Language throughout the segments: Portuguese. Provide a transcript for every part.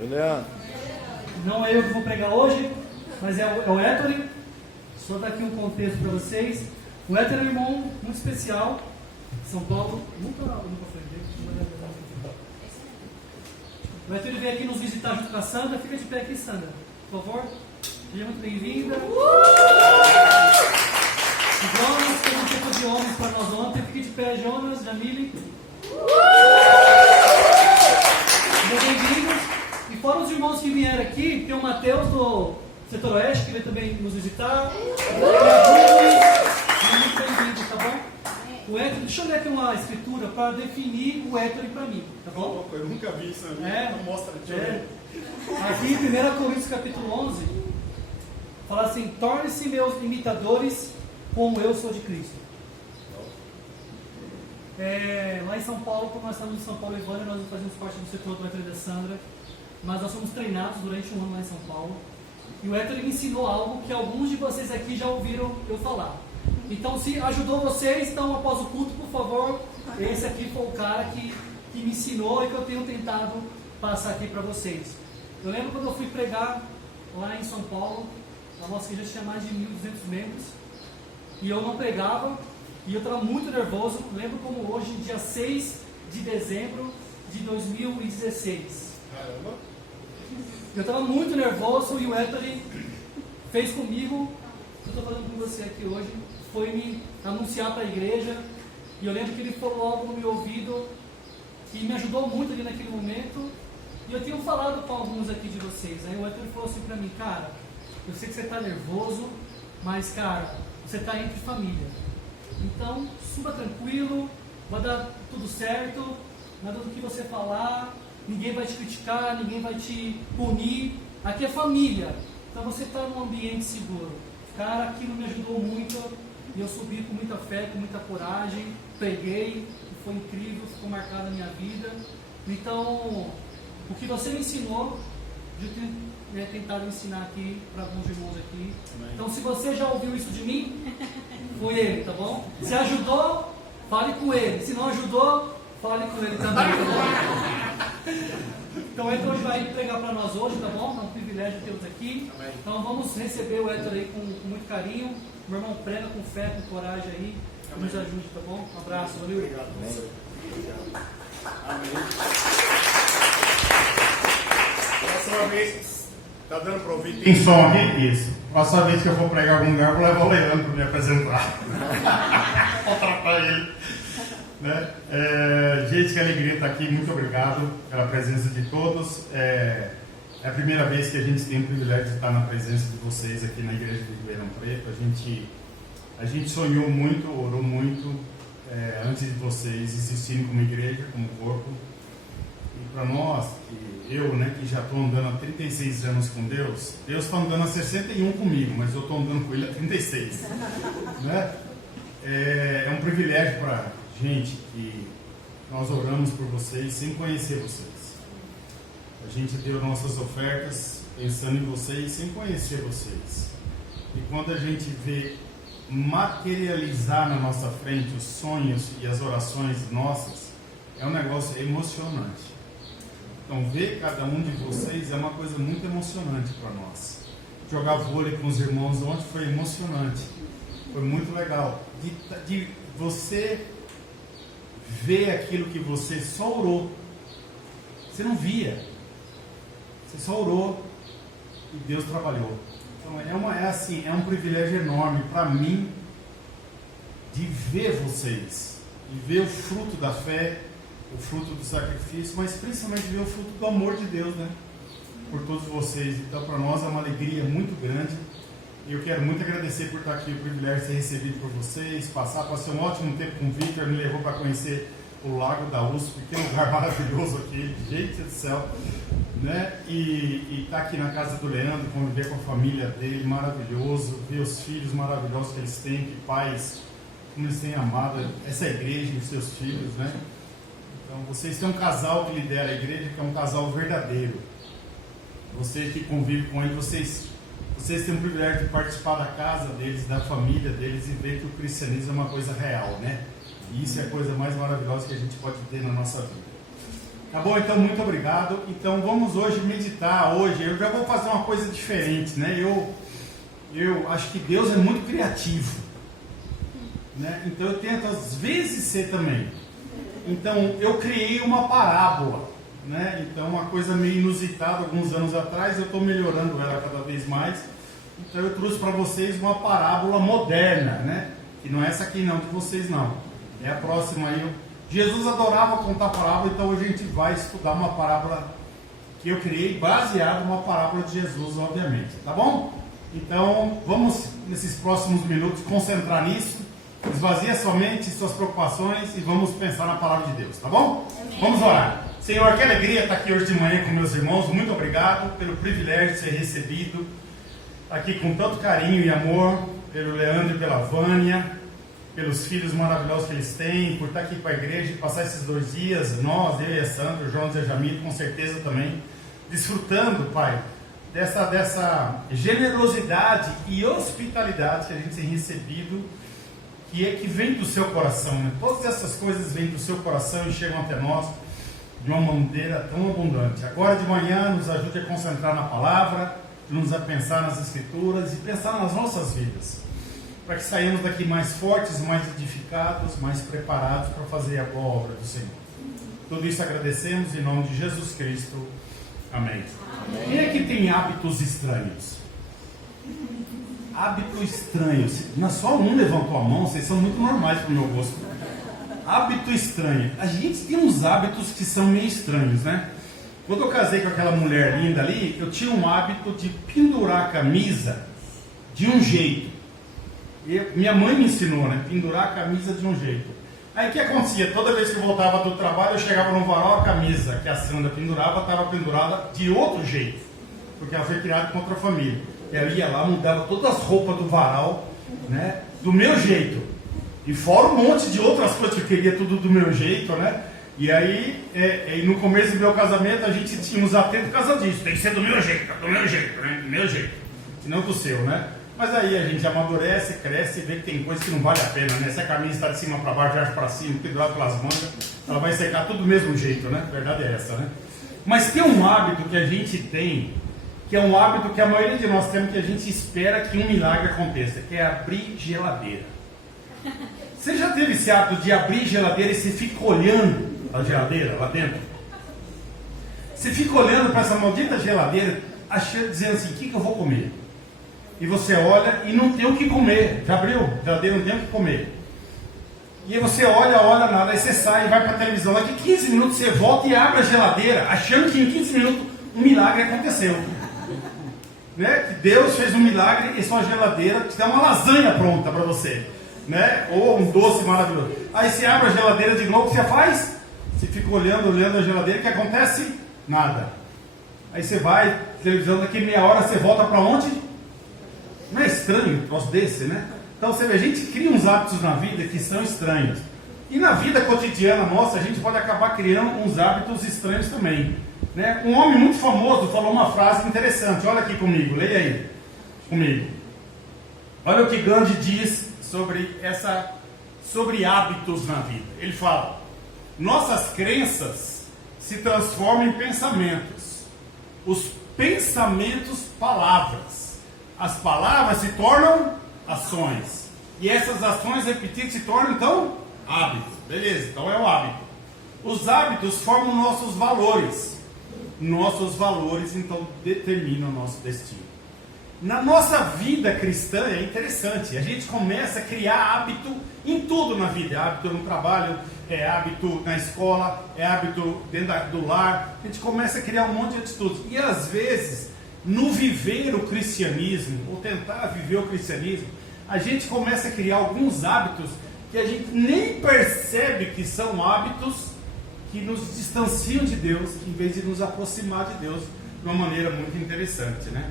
Oi, Leandro. Não é eu que vou pregar hoje, mas é o Héctor. Só dar aqui um contexto para vocês. O Héctor é um irmão muito especial. São Paulo. Nunca foi dele. O Héctor veio aqui nos visitar junto com a Sandra. Fica de pé aqui, Sandra, por favor. Seja muito bem-vinda. Jonas, teve um tempo de homens para nós ontem. Fique de pé, Jonas, Jamile. Bem-vindos. E fora os irmãos que vieram aqui, tem o Matheus do Setor Oeste, que veio também nos visitar. Muito bem-vindo, tá bom? O Héctor, deixa eu ler aqui uma escritura para definir o Héctor para mim, tá bom? Eu nunca vi isso, não mostra de Aqui em 1 Coríntios capítulo 11, fala assim: torne-se meus imitadores como eu sou de Cristo. Lá em São Paulo, como nós estamos em São Paulo e Vânia, nós fazemos parte do setor do Héctor e da Sandra, mas nós fomos treinados durante um ano lá em São Paulo, e o Héctor me ensinou algo que alguns de vocês aqui já ouviram eu falar. Então, se ajudou vocês, então após o culto, por favor, esse aqui foi o cara que me ensinou e que eu tenho tentado passar aqui para vocês. Eu lembro quando eu fui pregar lá em São Paulo, a nossa igreja tinha mais de 1.200 membros, e eu não pregava, e eu estava muito nervoso. Lembro como hoje, dia 6 de dezembro de 2016. Caramba! Eu estava muito nervoso e o Héctor fez comigo o que eu estou fazendo com você aqui hoje, foi me anunciar para a igreja, e eu lembro que ele falou algo no meu ouvido que me ajudou muito ali naquele momento, e eu tenho falado com alguns aqui de vocês. Aí o Héctor falou assim para mim: cara, eu sei que você está nervoso, mas cara, você está entre família, então suba tranquilo, vai dar tudo certo, nada do que você falar, ninguém vai te criticar, ninguém vai te punir, aqui é família, então você está num ambiente seguro. Cara, aquilo me ajudou muito, e eu subi com muita fé, com muita coragem, preguei, foi incrível, ficou marcado na minha vida. Então, o que você me ensinou, eu tenho tentado ensinar aqui para alguns irmãos aqui. Então, se você já ouviu isso de mim, foi ele, tá bom? Se ajudou, fale com ele. Se não ajudou, fale com ele também, tá bom? Então, Héctor hoje vai pregar para nós hoje, tá bom? É um privilégio tê-los aqui. Amém. Então, vamos receber o Héctor aí com muito carinho. Meu irmão, prega com fé, com coragem aí. Que nos ajude, tá bom? Um abraço, valeu. Obrigado. Obrigado. Amém. Próxima vez, tá dando para ouvir? Tem som aqui? Isso. Próxima vez que eu for pregar em algum lugar, eu vou levar o Leandro para me apresentar. Contratar ele. Né? Gente, que alegria estar aqui. Muito obrigado pela presença de todos. É a primeira vez que a gente tem o privilégio de estar na presença de vocês aqui na Igreja de Ribeirão Preto. A gente sonhou muito, orou muito antes de vocês existirem como igreja, como corpo. E para nós, que já estou andando há 36 anos com Deus está andando há 61 comigo, mas eu estou andando com Ele há 36. Né? É um privilégio para a gente que nós oramos por vocês sem conhecer vocês. A gente deu nossas ofertas pensando em vocês sem conhecer vocês. E quando a gente vê materializar na nossa frente os sonhos e as orações nossas, é um negócio emocionante. Então, ver cada um de vocês é uma coisa muito emocionante para nós. Jogar vôlei com os irmãos ontem foi emocionante. Foi muito legal. De você ver aquilo que você só orou. Você não via. Você só orou e Deus trabalhou. Então é um privilégio enorme para mim de ver vocês, de ver o fruto da fé, o fruto do sacrifício, mas principalmente ver o fruto do amor de Deus, né? Por todos vocês. Então, para nós é uma alegria muito grande. E eu quero muito agradecer por estar aqui, o privilégio de ser recebido por vocês, passei um ótimo tempo com o Victor, me levou para conhecer o Lago da USP, que é um lugar maravilhoso aqui, gente do céu, né? E estar aqui na casa do Leandro, conviver com a família dele, maravilhoso, ver os filhos maravilhosos que eles têm, que pais, como eles têm amado essa igreja e os seus filhos, né? Então, vocês têm um casal que lidera a igreja, que é um casal verdadeiro. Vocês que convivem com ele, vocês têm o privilégio de participar da casa deles, da família deles e ver que o cristianismo é uma coisa real, né? E isso é a coisa mais maravilhosa que a gente pode ter na nossa vida. Tá bom? Então, muito obrigado. Então, vamos hoje meditar. Hoje eu já vou fazer uma coisa diferente, né? Eu acho que Deus é muito criativo, né? Então, eu tento às vezes ser também. Então, eu criei uma parábola, né? Então, uma coisa meio inusitada alguns anos atrás. Eu estou melhorando ela cada vez mais. Então, eu trouxe para vocês uma parábola moderna, né? Que não é essa aqui não, de vocês não. É a próxima aí. Jesus adorava contar parábola, então hoje a gente vai estudar uma parábola que eu criei, baseada numa parábola de Jesus, obviamente. Tá bom? Então, vamos, nesses próximos minutos, concentrar nisso. Esvazia sua mente, suas preocupações e vamos pensar na palavra de Deus, tá bom? Amém. Vamos orar. Senhor, que alegria estar aqui hoje de manhã com meus irmãos. Muito obrigado pelo privilégio de ser recebido aqui com tanto carinho e amor, pelo Leandro e pela Vânia, pelos filhos maravilhosos que eles têm, por estar aqui para a igreja e passar esses 2 dias, nós, eu e a Sandra, o João e a Jamil, com certeza também, desfrutando, Pai, dessa generosidade e hospitalidade que a gente tem recebido, que vem do seu coração, né? Todas essas coisas vêm do seu coração e chegam até nós de uma maneira tão abundante. Agora de manhã, nos ajude a concentrar na palavra, nos a pensar nas escrituras e pensar nas nossas vidas, para que saímos daqui mais fortes, mais edificados, mais preparados para fazer a boa obra do Senhor. Tudo isso agradecemos em nome de Jesus Cristo. Amém. Amém. Quem é que tem hábitos estranhos? Hábito estranho. Só um levantou a mão, vocês são muito normais para o meu gosto. Hábito estranho. A gente tem uns hábitos que são meio estranhos, né? Quando eu casei com aquela mulher linda ali, eu tinha um hábito de pendurar a camisa de um jeito. Minha mãe me ensinou, né? Pendurar a camisa de um jeito. Aí o que acontecia? Toda vez que eu voltava do trabalho, eu chegava no varal, a camisa que a Sandra pendurava estava pendurada de outro jeito, porque ela foi criada contra a família. E eu ia lá, mudava todas as roupas do varal, né? Do meu jeito. E fora um monte de outras coisas que eu queria tudo do meu jeito, né? E aí, no começo do meu casamento, a gente tinha uns atentos por causa disso. Tem que ser do meu jeito, né? Do meu jeito. E não do seu, né? Mas aí a gente amadurece, cresce e vê que tem coisa que não vale a pena, né? Se a camisa está de cima para baixo, de baixo para cima, pendurada pelas mangas, ela vai secar tudo do mesmo jeito, né? A verdade é essa, né? Mas tem um hábito que a gente tem, que é um hábito que a maioria de nós temos, que a gente espera que um milagre aconteça, que é abrir geladeira. Você já teve esse hábito de abrir geladeira e você fica olhando a geladeira lá dentro? Você fica olhando para essa maldita geladeira, dizendo assim, o que eu vou comer? E você olha e não tem o que comer. Já abriu? A geladeira não tem o que comer. E aí você olha nada, aí você sai e vai para a televisão. Daqui 15 minutos você volta e abre a geladeira, achando que em 15 minutos um milagre aconteceu. Né? Que Deus fez um milagre e sua geladeira te dá uma lasanha pronta para você. Né? Ou um doce maravilhoso. Aí você abre a geladeira de novo, o que você faz? Você fica olhando a geladeira, o que acontece? Nada. Aí você vai, televisão, daqui meia hora você volta para onde? Não é estranho um troço desse, né? Então você vê, a gente cria uns hábitos na vida que são estranhos. E na vida cotidiana nossa, a gente pode acabar criando uns hábitos estranhos também. Né? Um homem muito famoso falou uma frase interessante. Olha aqui comigo, leia aí comigo. Olha o que Gandhi diz sobre hábitos na vida. Ele fala: nossas crenças se transformam em pensamentos. Os pensamentos, palavras. As palavras se tornam ações. E essas ações repetidas se tornam, então, hábitos. Beleza, então é o hábito. Os hábitos formam nossos valores. Nossos valores, então, determinam o nosso destino. Na nossa vida cristã é interessante. A gente começa a criar hábito em tudo na vida. É hábito no trabalho, é hábito na escola, é hábito dentro do lar. A gente começa a criar um monte de atitudes. E às vezes, no viver o cristianismo, ou tentar viver o cristianismo, a gente começa a criar alguns hábitos que a gente nem percebe que são hábitos que nos distanciam de Deus, em vez de nos aproximar de Deus de uma maneira muito interessante, né?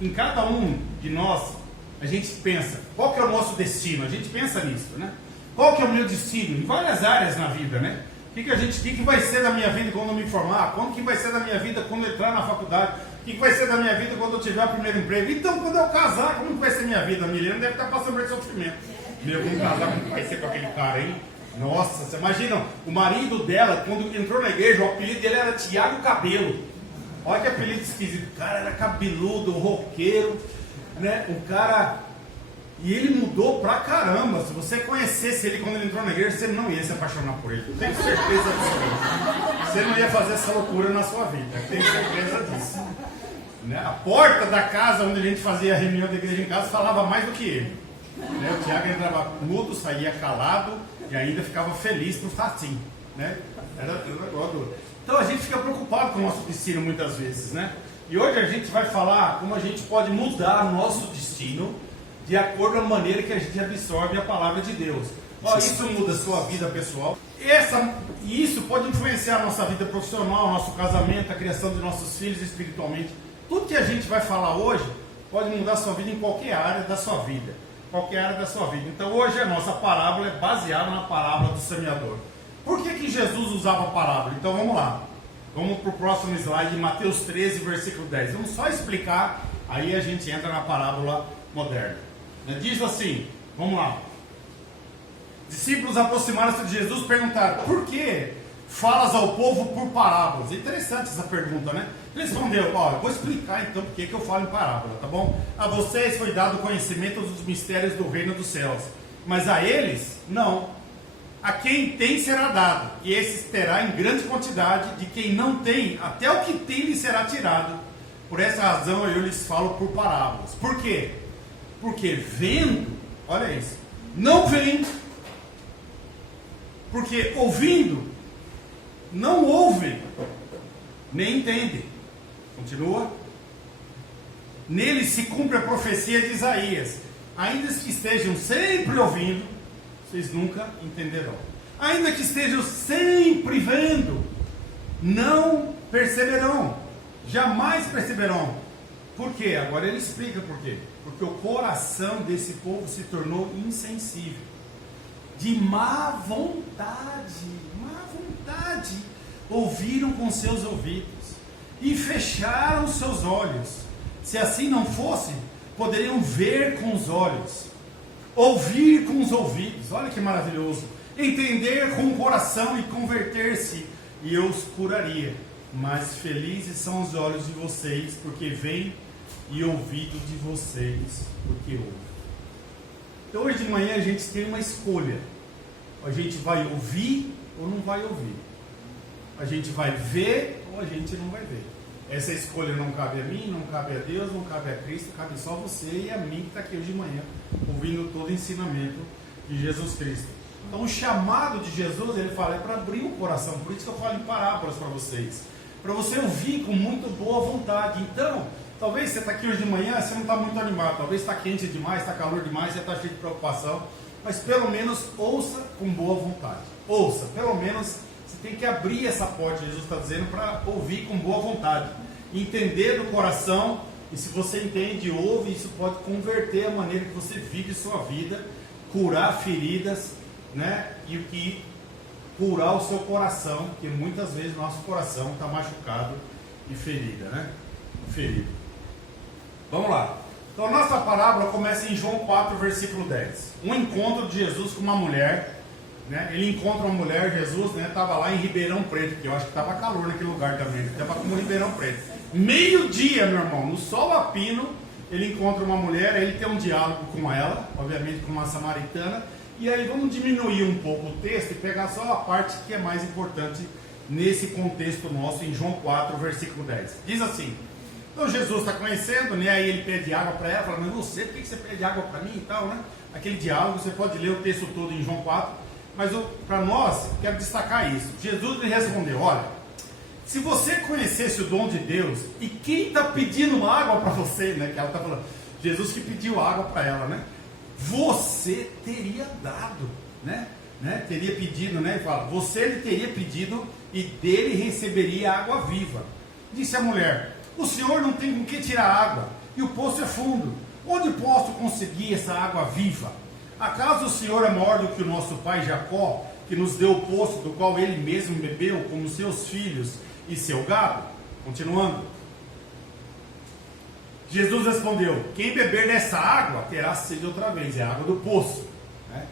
Em cada um de nós, a gente pensa, qual que é o nosso destino? A gente pensa nisso, né? Qual que é o meu destino? Em várias áreas na vida, né? O que vai ser da minha vida quando eu me formar? Quando que vai ser da minha vida quando eu entrar na faculdade? O que vai ser da minha vida quando eu tiver o primeiro emprego? Então, quando eu casar, como que vai ser minha vida? A Milena deve estar passando por esse sofrimento. Meu, como casar, como vai ser com aquele cara, hein? Nossa, você imagina, o marido dela, quando entrou na igreja, o apelido dele era Tiago Cabelo. Olha que apelido esquisito. O cara era cabeludo, roqueiro, né? O cara... E ele mudou pra caramba. Se você conhecesse ele quando ele entrou na igreja, você não ia se apaixonar por ele. Eu tenho certeza disso. Você não ia fazer essa loucura na sua vida. Eu tenho certeza disso. Né? A porta da casa onde a gente fazia a reunião da igreja em casa falava mais do que ele. Né? O Tiago entrava mudo, saía calado e ainda ficava feliz por estar assim. Né? Era um negócio. Então a gente fica preocupado com o nosso destino muitas vezes. Né? E hoje a gente vai falar como a gente pode mudar o nosso destino de acordo com a maneira que a gente absorve a palavra de Deus. Ó, isso muda a sua vida pessoal. E isso pode influenciar a nossa vida profissional, nosso casamento, a criação de nossos filhos espiritualmente. Tudo que a gente vai falar hoje pode mudar a sua vida em qualquer área da sua vida. Qualquer área da sua vida. Então hoje a nossa parábola é baseada na parábola do semeador. Por que Jesus usava a parábola? Então vamos lá. Vamos para o próximo slide, Mateus 13, versículo 10. Vamos só explicar, aí a gente entra na parábola moderna. Diz assim, vamos lá. Discípulos aproximaram-se de Jesus e perguntaram: por que falas ao povo por parábolas? É interessante essa pergunta, né? Ele respondeu: ó, eu vou explicar então por que eu falo em parábola, tá bom? A vocês foi dado conhecimento dos mistérios do reino dos céus, mas a eles não. A quem tem será dado, e esses terá em grande quantidade. De quem não tem, até o que tem lhe será tirado. Por essa razão eu lhes falo por parábolas. Por quê? Porque vendo, olha isso, não veem. Porque ouvindo, não ouvem, nem entendem. Continua. Nele se cumpre a profecia de Isaías: ainda que estejam sempre ouvindo, vocês nunca entenderão. Ainda que estejam sempre vendo, não perceberão, jamais perceberão. Por quê? Agora ele explica por quê. Porque o coração desse povo se tornou insensível, de má vontade, ouviram com seus ouvidos e fecharam seus olhos. Se assim não fosse, poderiam ver com os olhos, ouvir com os ouvidos, olha que maravilhoso, entender com o coração e converter-se, e eu os curaria. Mas felizes são os olhos de vocês, porque veem, e ouvido de vocês, porque ouvem. Então hoje de manhã a gente tem uma escolha: a gente vai ouvir ou não vai ouvir, a gente vai ver ou a gente não vai ver. Essa escolha não cabe a mim, não cabe a Deus, não cabe a Cristo, cabe só você e a mim que está aqui hoje de manhã, ouvindo todo o ensinamento de Jesus Cristo. Então o chamado de Jesus, ele fala, é para abrir o coração. Por isso que eu falo em parábolas para vocês, para você ouvir com muito boa vontade. Então, talvez você está aqui hoje de manhã, você não está muito animado, talvez está quente demais, está calor demais, você está cheio de preocupação, mas pelo menos ouça com boa vontade. Ouça, pelo menos você tem que abrir essa porta, Jesus está dizendo, para ouvir com boa vontade, entender do coração. E se você entende e ouve, isso pode converter a maneira que você vive sua vida, curar feridas, né? E curar o seu coração, porque muitas vezes nosso coração está machucado e ferido, né? Ferido. Vamos lá. Então a nossa parábola começa em João 4, versículo 10. Um encontro de Jesus com uma mulher, né? Ele encontra uma mulher, Jesus, né? Estava lá em Ribeirão Preto, que eu acho que estava calor naquele lugar também, estava como Ribeirão Preto. Meio-dia, meu irmão, no sol a pino, ele encontra uma mulher, ele tem um diálogo com ela, obviamente com uma samaritana. E aí vamos diminuir um pouco o texto e pegar só a parte que é mais importante nesse contexto nosso, em João 4, versículo 10. Diz assim: então Jesus está conhecendo, né? Aí ele pede água para ela, fala, mas você, por que você pede água para mim e tal, né? Aquele diálogo, você pode ler o texto todo em João 4, mas para nós, quero destacar isso. Jesus lhe respondeu: olha, se você conhecesse o dom de Deus, e quem está pedindo água para você, né? Que ela está falando, Jesus que pediu água para ela, né? Você teria dado, né? Teria pedido, né? Fala, você lhe teria pedido e dele receberia água viva. Disse a mulher: o senhor não tem com que tirar água e o poço é fundo. Onde posso conseguir essa água viva? Acaso o senhor é maior do que o nosso pai Jacó, que nos deu o poço do qual ele mesmo bebeu, como seus filhos e seu gado? Continuando. Jesus respondeu: quem beber dessa água terá sede outra vez. É a água do poço, né?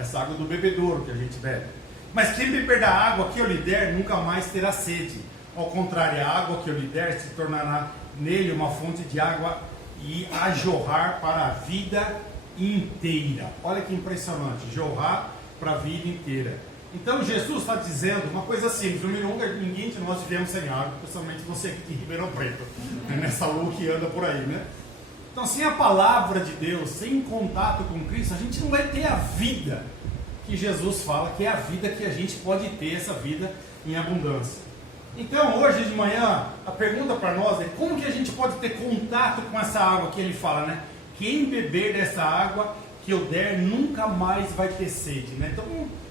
essa água do bebedouro que a gente bebe. Mas quem beber da água que eu lhe der, nunca mais terá sede. Ao contrário, a água que eu lhe der se tornará nele uma fonte de água e a jorrar para a vida inteira. Olha que impressionante, jorrar para a vida inteira. Então Jesus está dizendo uma coisa simples. Número um, ninguém de nós vivemos sem água, principalmente você aqui de Ribeirão Preto, nessa lua que anda por aí, né? Então, sem a palavra de Deus, sem contato com Cristo, a gente não vai ter a vida que Jesus fala, que é a vida que a gente pode ter, essa vida em abundância. Então, hoje de manhã, a pergunta para nós é como que a gente pode ter contato com essa água que ele fala, né? Quem beber dessa água que eu der, nunca mais vai ter sede, né? Então,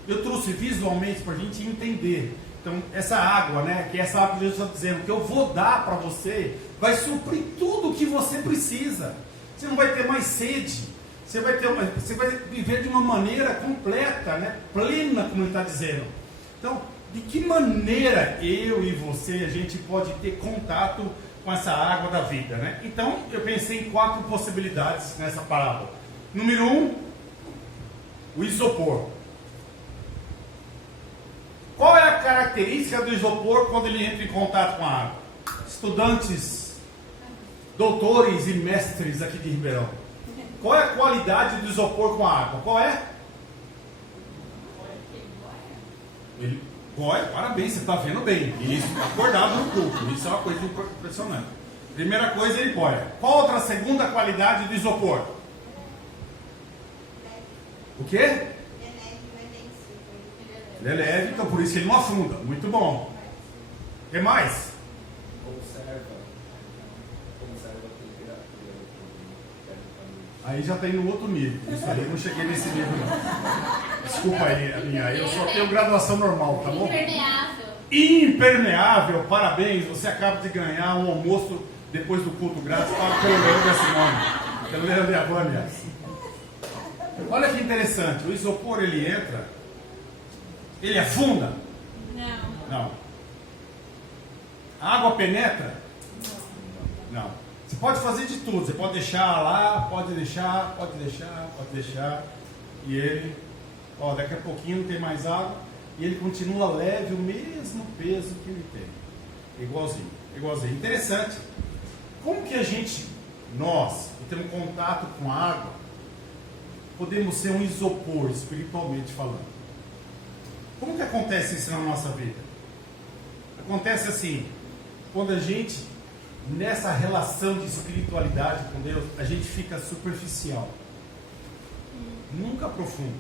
eu trouxe visualmente para a gente entender. Então, essa água, né? Que é essa água que Jesus está dizendo, que eu vou dar para você, vai suprir tudo o que você precisa. Você não vai ter mais sede. Você vai viver de uma maneira completa, né? Plena, como ele está dizendo. Então, de que maneira eu e você, a gente pode ter contato com essa água da vida, né? Então, eu pensei em 4 possibilidades nessa parábola. Número 1, o isopor. Qual é a característica do isopor quando ele entra em contato com a água? Estudantes, doutores e mestres aqui de Ribeirão. Qual é a qualidade do isopor com a água? Qual é? Ele boia, parabéns, você está vendo bem. Isso, está acordado no culto. Isso é uma coisa impressionante. Primeira coisa, ele boia. Qual outra segunda qualidade do isopor? O quê? Ele é leve, então por isso que ele não afunda. Muito bom. O que mais? Aí já está indo no outro nível. Isso aí eu não cheguei nesse nível não. Desculpa aí, a minha. Eu só tenho graduação normal, tá bom? Impermeável. Impermeável, parabéns. Você acaba de ganhar um almoço depois do culto grátis pelo Leandro Simone. Pelo Leandro e a Vânia. Olha que interessante. O isopor, ele entra. Ele afunda? Não. A água penetra? Não. Você pode fazer de tudo. Você pode deixar lá, pode deixar. E ele, daqui a pouquinho não tem mais água. E ele continua leve, o mesmo peso que ele tem. Igualzinho. Interessante. Como que nós, que temos contato com a água, podemos ser um isopor, espiritualmente falando? Como que acontece isso na nossa vida? Acontece assim, quando a gente, nessa relação de espiritualidade com Deus, a gente fica superficial, nunca profundo.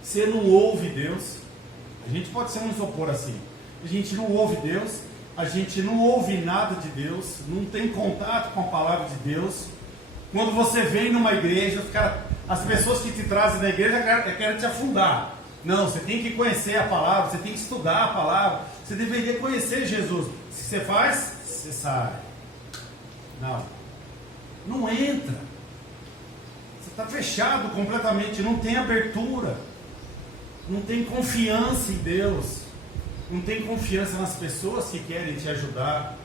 Você não ouve Deus, a gente pode ser um isopor assim, a gente não ouve Deus, a gente não ouve nada de Deus, não tem contato com a palavra de Deus. Quando você vem numa igreja, as pessoas que te trazem na igreja querem te afundar. Não, você tem que conhecer a palavra, você tem que estudar a palavra, você deveria conhecer Jesus. Se você faz, você sai. Não entra. Você está fechado completamente, não tem abertura, não tem confiança em Deus, não tem confiança nas pessoas que querem te ajudar.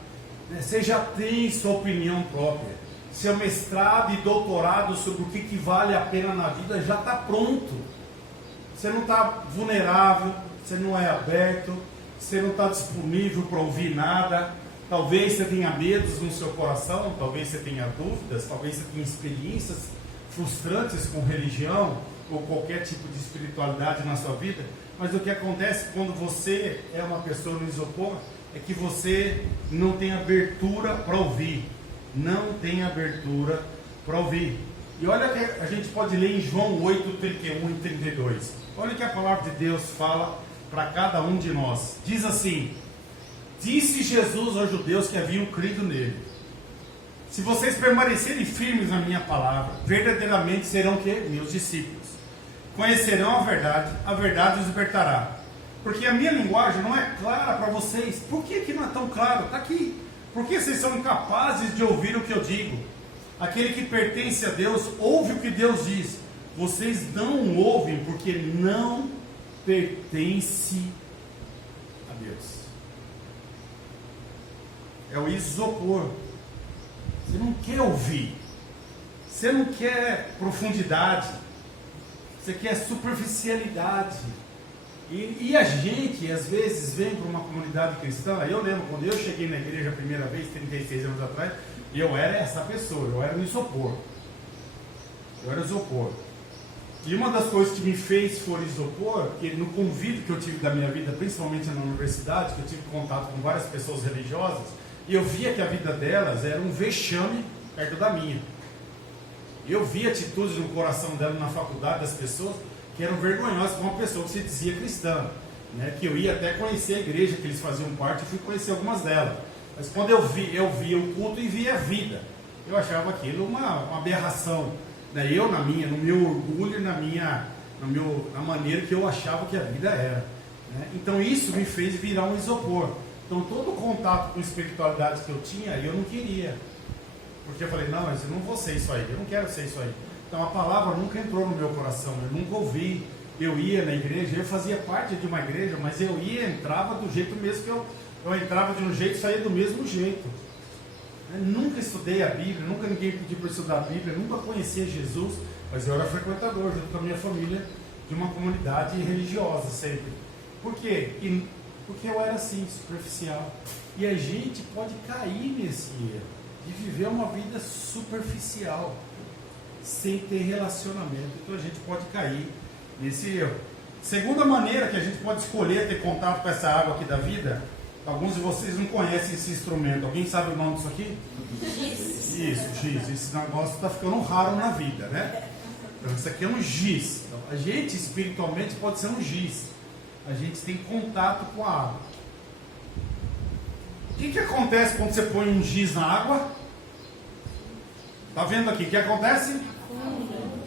Você já tem sua opinião própria, seu mestrado e doutorado sobre o que vale a pena na vida já está pronto. Você não está vulnerável, você não é aberto, você não está disponível para ouvir nada. Talvez você tenha medos no seu coração, talvez você tenha dúvidas, talvez você tenha experiências frustrantes com religião ou qualquer tipo de espiritualidade na sua vida. Mas o que acontece quando você é uma pessoa no isopor é que você não tem abertura para ouvir. Não tem abertura para ouvir. E olha que a gente pode ler em João 8, 31 e 32. Olha o que a palavra de Deus fala para cada um de nós. Diz assim: disse Jesus aos judeus que haviam crido nele: se vocês permanecerem firmes na minha palavra, verdadeiramente serão meus discípulos. Conhecerão a verdade os libertará. Porque a minha linguagem não é clara para vocês. Por que não é tão claro? Está aqui. Por que vocês são incapazes de ouvir o que eu digo? Aquele que pertence a Deus ouve o que Deus diz. Vocês não ouvem porque não pertence a Deus. É o isopor. Você não quer ouvir. Você não quer profundidade. Isso aqui é superficialidade. E a gente, às vezes, vem para uma comunidade cristã. Eu lembro quando eu cheguei na igreja a primeira vez, 36 anos atrás, eu era essa pessoa, eu era um isopor. Eu era isopor. E uma das coisas que me fez for isopor, que no convívio que eu tive da minha vida, principalmente na universidade, que eu tive contato com várias pessoas religiosas, e eu via que a vida delas era um vexame perto da minha. Eu via atitudes no coração dela na faculdade das pessoas que eram vergonhosas para uma pessoa que se dizia cristã, né? Que eu ia até conhecer a igreja que eles faziam parte, eu fui conhecer algumas delas. Mas quando eu via o culto e via a vida, eu achava aquilo uma aberração. Né? Eu, no meu orgulho, na maneira que eu achava que a vida era. Né? Então isso me fez virar um isopor. Então todo o contato com espiritualidade que eu tinha, eu não queria. Porque eu falei, não, mas eu não vou ser isso aí, eu não quero ser isso aí. Então a palavra nunca entrou no meu coração, eu nunca ouvi. Eu ia na igreja, eu fazia parte de uma igreja, mas eu ia, entrava do jeito mesmo que eu entrava de um jeito e saía do mesmo jeito. Eu nunca estudei a Bíblia, nunca ninguém pediu para estudar a Bíblia, nunca conhecia Jesus, mas eu era frequentador junto com a minha família de uma comunidade religiosa sempre. Por quê? Porque eu era assim, superficial. E a gente pode cair nesse erro de viver uma vida superficial, sem ter relacionamento. Então a gente pode cair nesse erro. Segunda maneira que a gente pode escolher ter contato com essa água aqui da vida, alguns de vocês não conhecem esse instrumento. Alguém sabe o nome disso aqui? Giz. Isso, giz. Esse negócio está ficando raro na vida, né? Então isso aqui é um giz. Então, a gente espiritualmente pode ser um giz. A gente tem contato com a água. O que acontece quando você põe um giz na água? Está vendo aqui? O que acontece?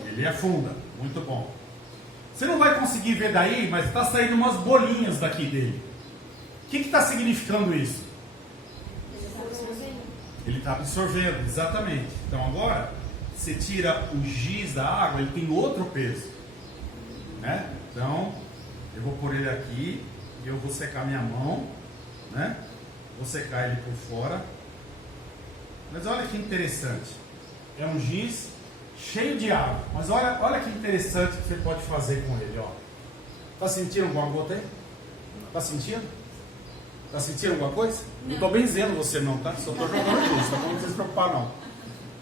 Ele afunda. Muito bom. Você não vai conseguir ver daí, mas está saindo umas bolinhas daqui dele. O que está significando isso? Ele está absorvendo, exatamente. Então agora, você tira o giz da água, ele tem outro peso. Né? Então, eu vou pôr ele aqui e eu vou secar minha mão. Né? Vou secar ele por fora. Mas olha que interessante. É um giz cheio de água. Mas olha que interessante que você pode fazer com ele. Está sentindo alguma gota aí? Está sentindo? Está sentindo alguma coisa? Não estou benzendo você não, tá? Só estou jogando giz, tá? Não se preocupar não.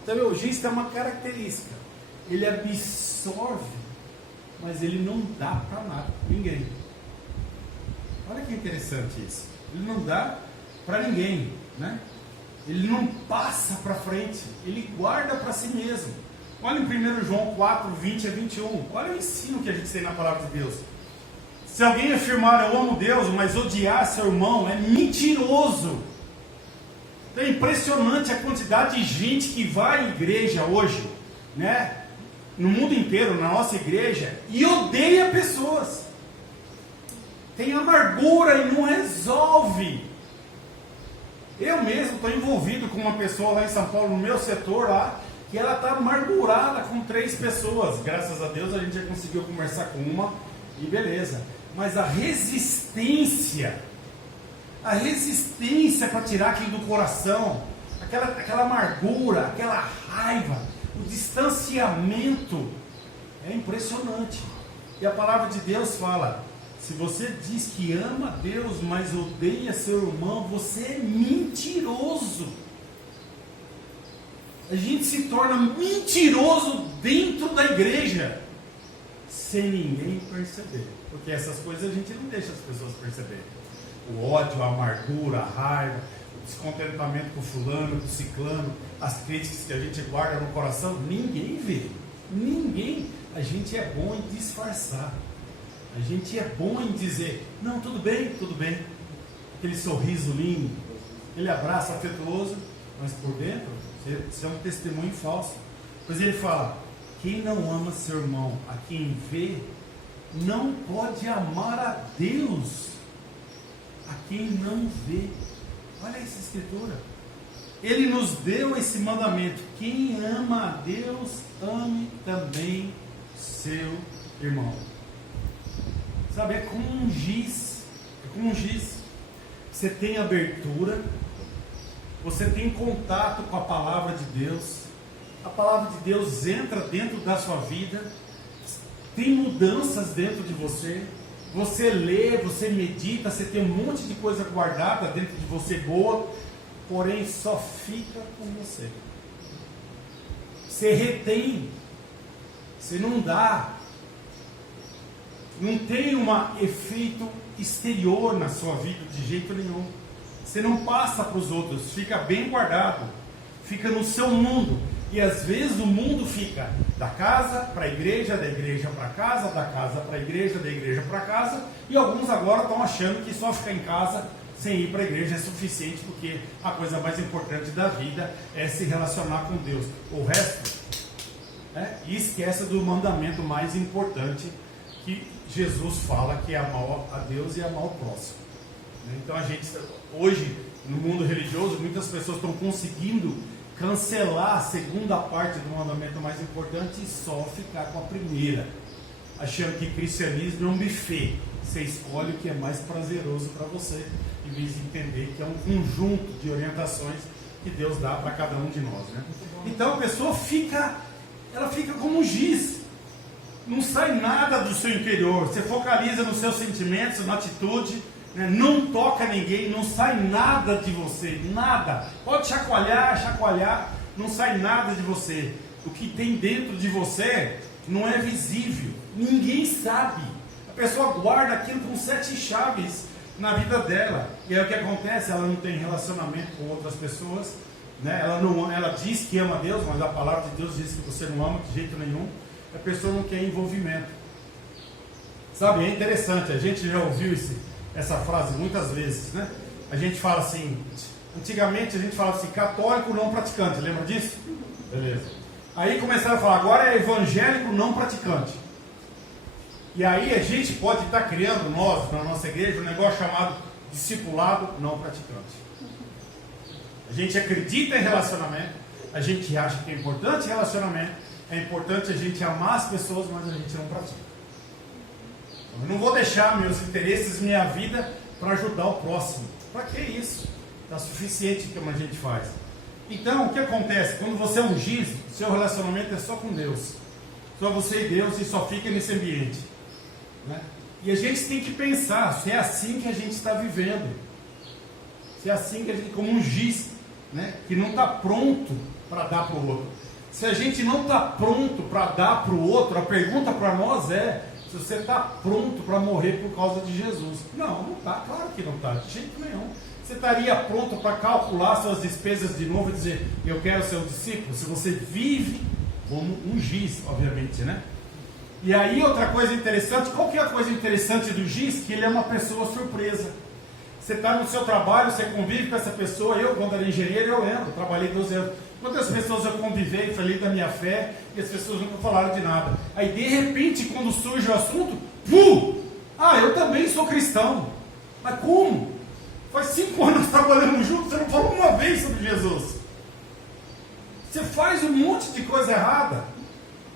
Então o giz tem uma característica. Ele absorve, mas ele não dá para nada, ninguém. Olha que interessante isso. Ele não dá para ninguém, né? Ele não passa para frente, ele guarda para si mesmo. Olha em 1 João 4, 20 a 21. Olha o ensino que a gente tem na palavra de Deus. Se alguém afirmar eu amo Deus, mas odiar seu irmão, é mentiroso. Então é impressionante a quantidade de gente que vai à igreja hoje, né? No mundo inteiro, na nossa igreja, e odeia pessoas. Tem amargura e não resolve. Eu mesmo estou envolvido com uma pessoa lá em São Paulo, no meu setor lá, que ela está amargurada com 3 pessoas. Graças a Deus a gente já conseguiu conversar com uma e beleza. Mas a resistência para tirar aquilo do coração, aquela amargura, aquela raiva, o distanciamento, é impressionante. E a palavra de Deus fala, se você diz que ama Deus, mas odeia seu irmão, você é mentiroso. A gente se torna mentiroso dentro da igreja, sem ninguém perceber. Porque essas coisas a gente não deixa as pessoas perceberem. O ódio, a amargura, a raiva, o descontentamento com o fulano, com o ciclano, as críticas que a gente guarda no coração, ninguém vê. Ninguém. A gente é bom em disfarçar. A gente é bom em dizer, não, tudo bem. Aquele sorriso lindo, aquele abraço afetuoso, mas por dentro, você é um testemunho falso. Pois ele fala, quem não ama seu irmão, a quem vê, não pode amar a Deus, a quem não vê. Olha essa escritura. Ele nos deu esse mandamento, quem ama a Deus, ame também seu irmão. Sabe, é como um giz. Você tem abertura, você tem contato com a palavra de Deus, a palavra de Deus entra dentro da sua vida, tem mudanças dentro de você. Você lê, você medita, você tem um monte de coisa guardada dentro de você boa, porém só fica com você. Você retém, você não dá, não tem um efeito exterior na sua vida de jeito nenhum. Você não passa para os outros, fica bem guardado, fica no seu mundo. E às vezes o mundo fica da casa para a igreja, da igreja para casa, da casa para a igreja, da igreja para casa. E alguns agora estão achando que só ficar em casa sem ir para a igreja é suficiente, porque a coisa mais importante da vida é se relacionar com Deus. O resto, e esquece do mandamento mais importante que Jesus fala, que é amar a Deus e amar o próximo. Então a gente, hoje, no mundo religioso, muitas pessoas estão conseguindo cancelar a segunda parte do mandamento mais importante e só ficar com a primeira, achando que cristianismo é um buffet. Você escolhe o que é mais prazeroso para você, em vez de entender que é um conjunto de orientações que Deus dá para cada um de nós, né? Então a pessoa fica como um giz, não sai nada do seu interior, você focaliza nos seus sentimentos, na atitude, né? Não toca ninguém, não sai nada de você, nada. Pode chacoalhar, não sai nada de você. O que tem dentro de você não é visível, ninguém sabe. A pessoa guarda aquilo com 7 chaves na vida dela, e aí o que acontece? Ela não tem relacionamento com outras pessoas, né? Ela diz que ama Deus, mas a palavra de Deus diz que você não ama de jeito nenhum. A pessoa não quer envolvimento, sabe? É interessante, a gente já ouviu essa frase muitas vezes, né? A gente fala assim, antigamente a gente falava assim, católico não praticante, lembra disso? Beleza. Aí começaram a falar, agora é evangélico não praticante. E aí a gente pode estar criando, nós, na nossa igreja, um negócio chamado discipulado não praticante. A gente acredita em relacionamento, a gente acha que é importante relacionamento, é importante a gente amar as pessoas, mas a gente não pratica. Eu não vou deixar meus interesses, minha vida, para ajudar o próximo. Para que isso? Está suficiente como a gente faz. Então, o que acontece? Quando você é um giz, seu relacionamento é só com Deus. Só você e Deus, e só fica nesse ambiente, né? E a gente tem que pensar se é assim que a gente está vivendo. Se é assim que a gente, como um giz, né, que não está pronto para dar para o outro. Se a gente não está pronto para dar para o outro, a pergunta para nós é: se você está pronto para morrer por causa de Jesus? Não está, claro que não está, de jeito nenhum. Você estaria pronto para calcular suas despesas de novo e dizer, eu quero ser um discípulo? Se você vive como um giz, obviamente, né? E aí outra coisa interessante, qual que é a coisa interessante do giz? Que ele é uma pessoa surpresa. Você está no seu trabalho, você convive com essa pessoa. Eu, quando era engenheiro, eu lembro, trabalhei 12 anos. Quantas pessoas eu convivei, falei da minha fé, e as pessoas nunca falaram de nada. Aí, de repente, quando surge o assunto, eu também sou cristão. Mas como? Faz 5 anos trabalhando juntos, você não falou uma vez sobre Jesus. Você faz um monte de coisa errada.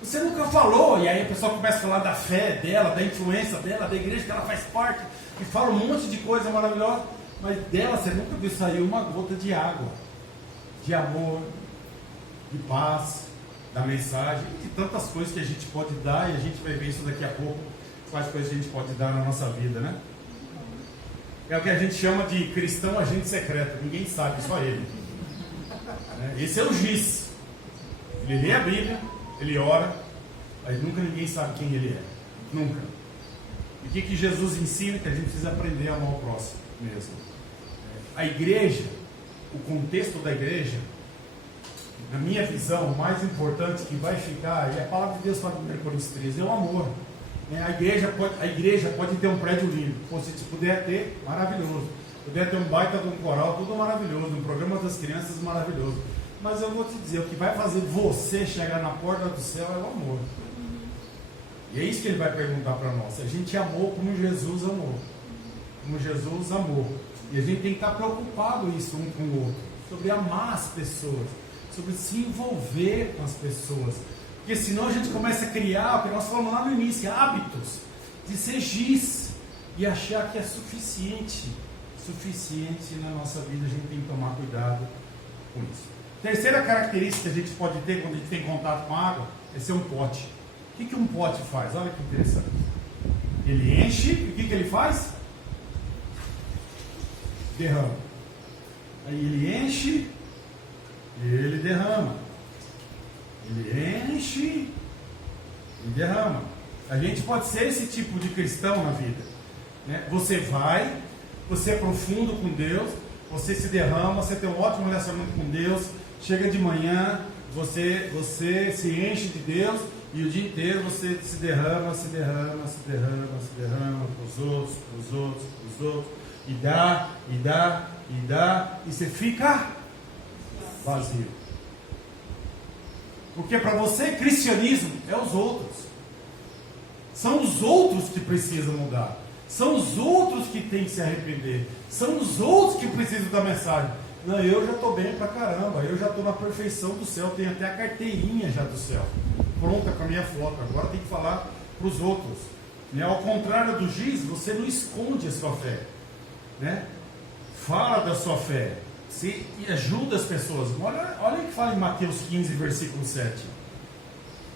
Você nunca falou. E aí a pessoa começa a falar da fé dela, da influência dela, da igreja que ela faz parte, e fala um monte de coisa maravilhosa, mas dela você nunca viu sair uma gota de água, de amor, de paz, da mensagem, e de tantas coisas que a gente pode dar, e a gente vai ver isso daqui a pouco, quais coisas a gente pode dar na nossa vida, né? É o que a gente chama de cristão agente secreto, ninguém sabe, só ele. Esse é o giz. Ele lê a Bíblia, ele ora, mas nunca ninguém sabe quem ele é. Nunca. E o que Jesus ensina? Que a gente precisa aprender a amar o próximo mesmo. A igreja, o contexto da igreja, na minha visão, o mais importante que vai ficar, e a palavra de Deus fala em 1 Coríntios 13, é o amor. A igreja pode ter um prédio lindo, se puder ter, maravilhoso. Puder ter um baita de um coral, tudo maravilhoso, um programa das crianças maravilhoso. Mas eu vou te dizer, o que vai fazer você chegar na porta do céu é o amor. E é isso que ele vai perguntar para nós. Se a gente amou como Jesus amou. Como Jesus amou. E a gente tem que estar preocupado isso um com o outro. Sobre amar as pessoas. Sobre se envolver com as pessoas. Porque senão a gente começa a criar, o que nós falamos lá no início, hábitos de ser giz e achar que é suficiente na nossa vida. A gente tem que tomar cuidado com isso. Terceira característica que a gente pode ter quando a gente tem contato com a água é ser um pote. O O que um pote faz? Olha que interessante. Ele enche, e o que ele faz? Derrama. Aí ele enche, e ele derrama. Ele enche e derrama. A gente pode ser esse tipo de cristão na vida, né? Você vai, você é profundo com Deus, você se derrama, você tem um ótimo relacionamento com Deus, chega de manhã, você se enche de Deus e o dia inteiro você se derrama para os outros, e dá, e você fica vazio. Porque para você, cristianismo é os outros. São os outros que precisam mudar. São os outros que têm que se arrepender. São os outros que precisam da mensagem. Não, eu já estou bem pra caramba. Eu já estou na perfeição do céu. Tenho até a carteirinha já do céu pronta com a minha foto. Agora tem que falar para os outros, né? Ao contrário do giz, você não esconde a sua fé, né? Fala da sua fé. Se ajuda as pessoas. Olha o que fala em Mateus 15, versículo 7.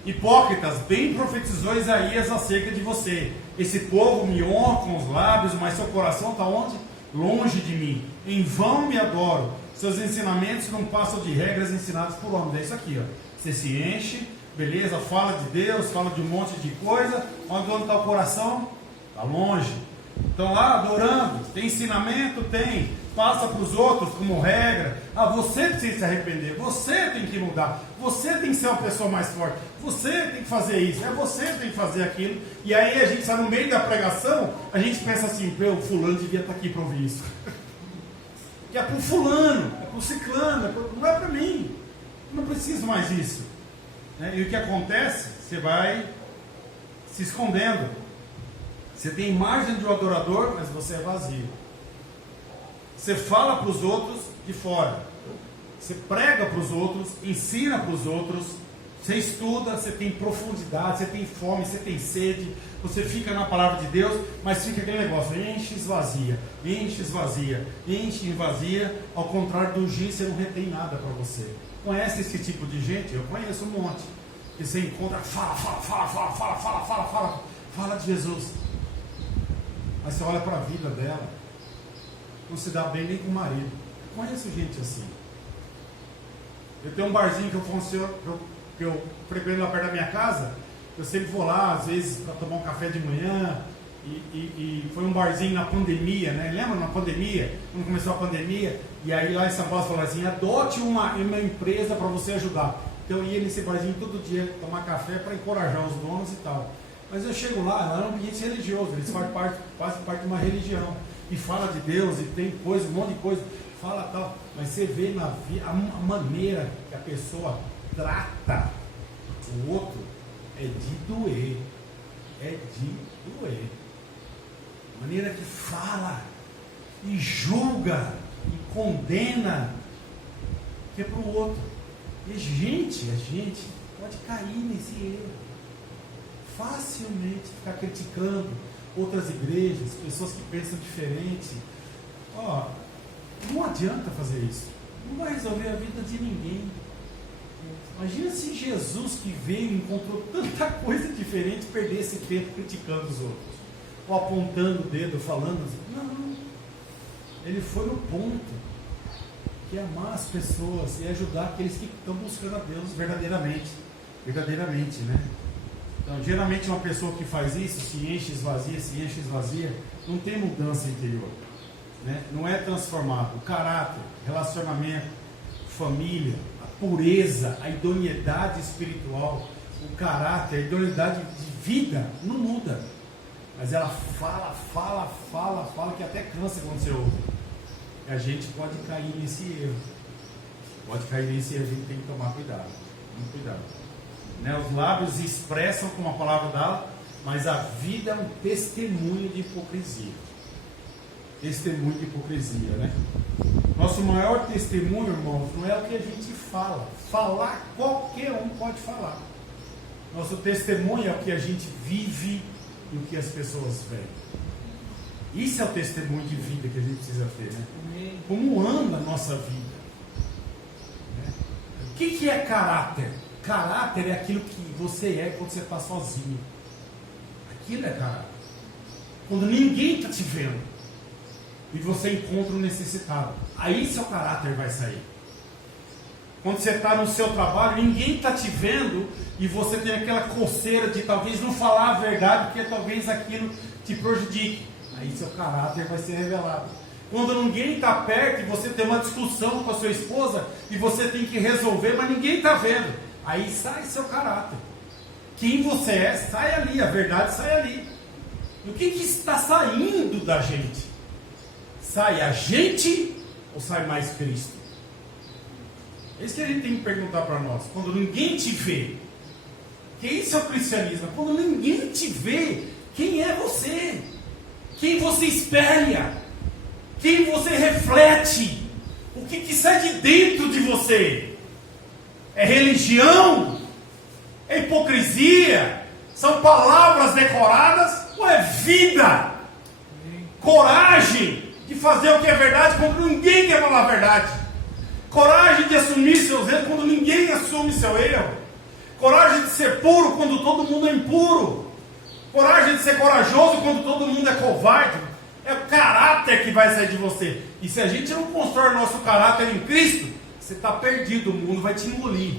Hipócritas, bem profetizou Isaías acerca de você. Esse povo me honra com os lábios, mas seu coração está onde? Longe de mim. Em vão me adoro. Seus ensinamentos não passam de regras ensinadas por homens. É isso aqui, ó. Você se enche, beleza, fala de Deus, fala de um monte de coisa. Onde está o coração? Está longe. Estão lá adorando. Tem ensinamento? Tem. Passa para os outros como regra. Você precisa se arrepender. Você tem que mudar. Você tem que ser uma pessoa mais forte. Você tem que fazer isso. Você tem que fazer aquilo. E aí a gente está no meio da pregação. A gente pensa assim: o fulano devia estar aqui para ouvir isso. Que é para o fulano, é para o ciclano, não é para mim. Eu não preciso mais disso. E o que acontece? Você vai se escondendo. Você tem imagem de um adorador, mas você é vazio. Você fala para os outros de fora. Você prega para os outros, ensina para os outros. Você estuda, você tem profundidade, você tem fome, você tem sede. Você fica na palavra de Deus, mas fica aquele negócio: enche, esvazia, enche, esvazia, enche, esvazia. Ao contrário do giz, você não retém nada para você. Conhece esse tipo de gente? Eu conheço um monte. Que você encontra, fala de Jesus. Mas você olha para a vida dela, não se dá bem nem com o marido. Eu conheço gente assim. Eu tenho um barzinho que eu frequento lá perto da minha casa. Eu sempre vou lá, às vezes, para tomar um café de manhã. E foi um barzinho na pandemia, né? Lembra na pandemia? Quando começou a pandemia. E aí lá em São Paulo falaram assim: adote uma empresa para você ajudar. Então eu ia nesse barzinho todo dia tomar café para encorajar os donos e tal. Mas eu chego lá é um ambiente religioso. Eles fazem parte de uma religião. E fala de Deus, e tem coisa, um monte de coisa, fala tal, mas você vê na vida, a maneira que a pessoa trata o outro é de doer, a maneira que fala, e julga, e condena, que é para o outro. E a gente pode cair nesse erro, facilmente ficar criticando outras igrejas, pessoas que pensam diferente. Não adianta fazer isso. Não vai resolver a vida de ninguém. Imagina se Jesus, que veio e encontrou tanta coisa diferente, perdesse tempo criticando os outros, ou apontando o dedo, falando assim. Não. Ele foi no ponto que é amar as pessoas e ajudar aqueles que estão buscando a Deus verdadeiramente, né? Então, geralmente uma pessoa que faz isso, se enche, esvazia, não tem mudança interior, né? Não é transformado. O caráter, relacionamento, família, a pureza, a idoneidade espiritual, o caráter, a idoneidade de vida não muda. Mas ela fala, que até cansa quando você ouve. E a gente pode cair nesse erro. A gente tem que tomar cuidado. Muito cuidado. Né? Os lábios expressam com a palavra dela, mas a vida é um testemunho de hipocrisia. Né? Nosso maior testemunho, irmãos, não é o que a gente fala. Falar, qualquer um pode falar. Nosso testemunho é o que a gente vive e o que as pessoas veem. Isso é o testemunho de vida que a gente precisa ter, né? Como anda a nossa vida, né? O que é caráter? Caráter é aquilo que você é quando você está sozinho. Aquilo é caráter. Quando ninguém está te vendo e você encontra um necessitado, aí seu caráter vai sair. Quando você está no seu trabalho, ninguém está te vendo e você tem aquela coceira de talvez não falar a verdade, porque talvez aquilo te prejudique. Aí seu caráter vai ser revelado. Quando ninguém está perto e você tem uma discussão com a sua esposa e você tem que resolver, mas ninguém está vendo, aí sai seu caráter. Quem você é, sai ali, a verdade sai ali. E o que está saindo da gente? Sai a gente ou sai mais Cristo? É isso que a gente tem que perguntar para nós. Quando ninguém te vê, que isso é o cristianismo. Quando ninguém te vê, quem é você? Quem você espelha? Quem você reflete? O que sai de dentro de você? É religião? É hipocrisia? São palavras decoradas? Ou é vida? Coragem de fazer o que é verdade quando ninguém quer falar a verdade. Coragem de assumir seus erros quando ninguém assume seu erro. Coragem de ser puro quando todo mundo é impuro. Coragem de ser corajoso quando todo mundo é covarde. É o caráter que vai sair de você. E se a gente não constrói nosso caráter em Cristo, você está perdido, o mundo vai te engolir.